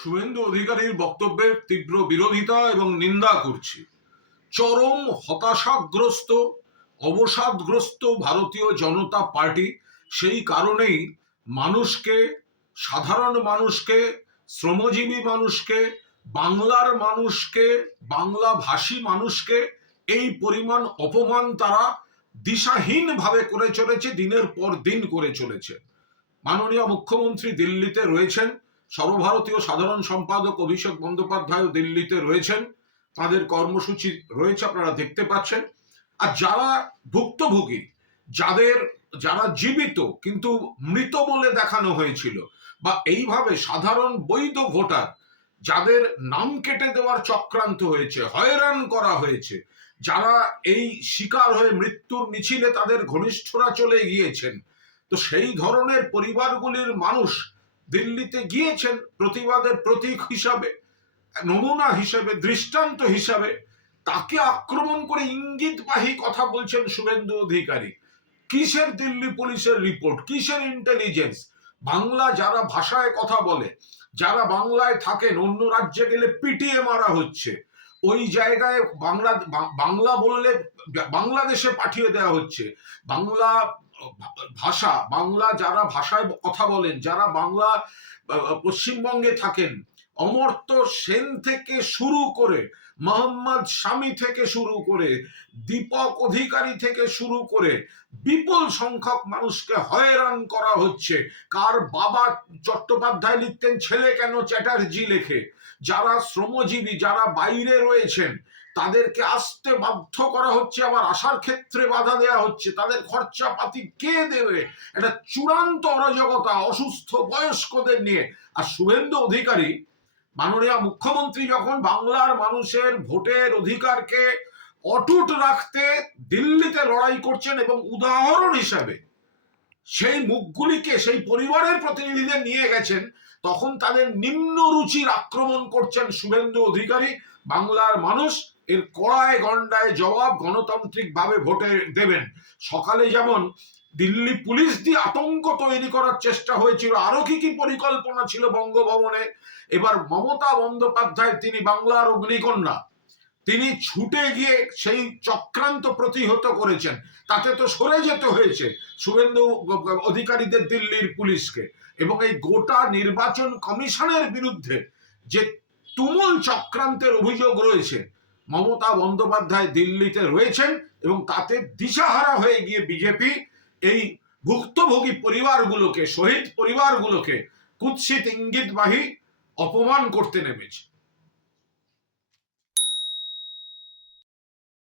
শুভেন্দু অধিকারীর বক্তব্যের তীব্র বিরোধিতা এবং নিন্দা করছি। চরম হতাশাগ্রস্ত, অবসাদগ্রস্ত ভারতীয় জনতা পার্টি। সেই কারণেই মানুষকে, সাধারণ মানুষকে, শ্রমজীবী মানুষকে, বাংলার মানুষকে, বাংলা ভাষী মানুষকে এই পরিমাণ অপমান তারা দিশাহীন ভাবে করে চলেছে, দিনের পর দিন করে চলেছে। মাননীয় মুখ্যমন্ত্রী দিল্লিতে রয়েছেন, সর্বভারতীয় সাধারণ সম্পাদক অভিষেক বন্দ্যোপাধ্যায় দিল্লিতে রয়েছেন, তাদের কর্মসূচি রয়েছে, আপনারা দেখতে পাচ্ছেন। আর যারা ভুক্তভোগী, যারা জীবিত কিন্তু মৃত বলে দেখানো হয়েছিল, বা এইভাবে সাধারণ বৈধ ভোটার যাদের নাম কেটে দেওয়ার চক্রান্ত হয়েছে, হয়রান করা হয়েছে, যারা এই শিকার হয়ে মৃত্যুর মিছিলে তাদের ঘনিষ্ঠরা চলে গিয়েছেন, তো সেই ধরনের পরিবারগুলির মানুষ দিল্লিতে গিয়েছেন প্রতিবাদের প্রতীক হিসাবে, নমুনা হিসাবে, দৃষ্টান্ত হিসাবে। তাকে আক্রমণ করে ইঙ্গিতবাহী কথা বলছেন শুভেন্দু অধিকারী। কিসের দিল্লি পুলিশের রিপোর্ট, কিসের ইন্টেলিজেন্স? বাংলা যারা ভাষায় কথা বলে, যারা বাংলায় থাকেন, অন্য রাজ্যে গেলে পিটিয়ে মারা হচ্ছে, ওই জায়গায় বাংলা বললে বাংলাদেশে পাঠিয়ে দেওয়া হচ্ছে। বাংলা ভাষা, বাংলা যারা ভাষায় কথা বলেন, যারা বাংলা পশ্চিমবঙ্গে থাকেন, অমর্ত্য সেন থেকে শুরু করে, মোহাম্মদ শামী থেকে শুরু করে, দীপক অধিকারী থেকে শুরু করে বিপুল সংখ্যক মানুষকে হয়রান করা হচ্ছে। কার বাবা চট্টোপাধ্যায় লিখতেন, ছেলে কেন চ্যাটার্জি লেখে। যারা শ্রমজীবী, যারা বাইরে রয়েছেন, তাদেরকে আসতে বাধ্য করা হচ্ছে, আবার আসার ক্ষেত্রে বাধা দেওয়া হচ্ছে। তাদের খরচাপাতি কে দেবে? এটা চূড়ান্ত অরাজকতা, অসুস্থ বয়স্কদের নিয়ে। আর শুভেন্দু অধিকারী, মাননীয় মুখ্যমন্ত্রী, যখন বাংলার মানুষের ভোটের অধিকারকে অটুট রাখতে দিল্লিতে লড়াই করছেন এবং উদাহরণ হিসাবে সেই মুখগুলিকে, সেই পরিবারের প্রতিনিধিদের নিয়ে গেছেন, তখন তাদের নিম্ন রুচির আক্রমণ করছেন শুভেন্দু অধিকারী। বাংলার মানুষ এর কড়ায় গন্ডায় জবাব গণতান্ত্রিক ভাবে ভোটে দেবেন। সকালে যেমন দিল্লি পুলিশ দিয়ে আতঙ্ক তৈরি করার চেষ্টা হয়েছিল, আরো কি কি পরিকল্পনা ছিল বঙ্গভবনে, এবার মমতা বন্দ্যোপাধ্যায়, তিনি বাংলার অগ্নিকন্যা, তিনি ছুটে গিয়ে সেই চক্রান্ত প্রতিহত করেছেন। তাতে তো সরে যেতে হয়েছে শুভেন্দু অধিকারীদের দিল্লির পুলিশকে। এবং এই গোটা নির্বাচন কমিশনের বিরুদ্ধে যে তুমুল চক্রান্তের অভিযোগ রয়েছে, মমতা বন্দ্যোপাধ্যায় দিল্লিতে রয়েছেন এবং তাতে দিশাহারা হয়ে গিয়ে বিজেপি এই ভুক্তভোগী পরিবারগুলোকে, শহীদ পরিবারগুলোকে কুৎসিত ইঙ্গিতবাহী অপমান করতে নেমেছে।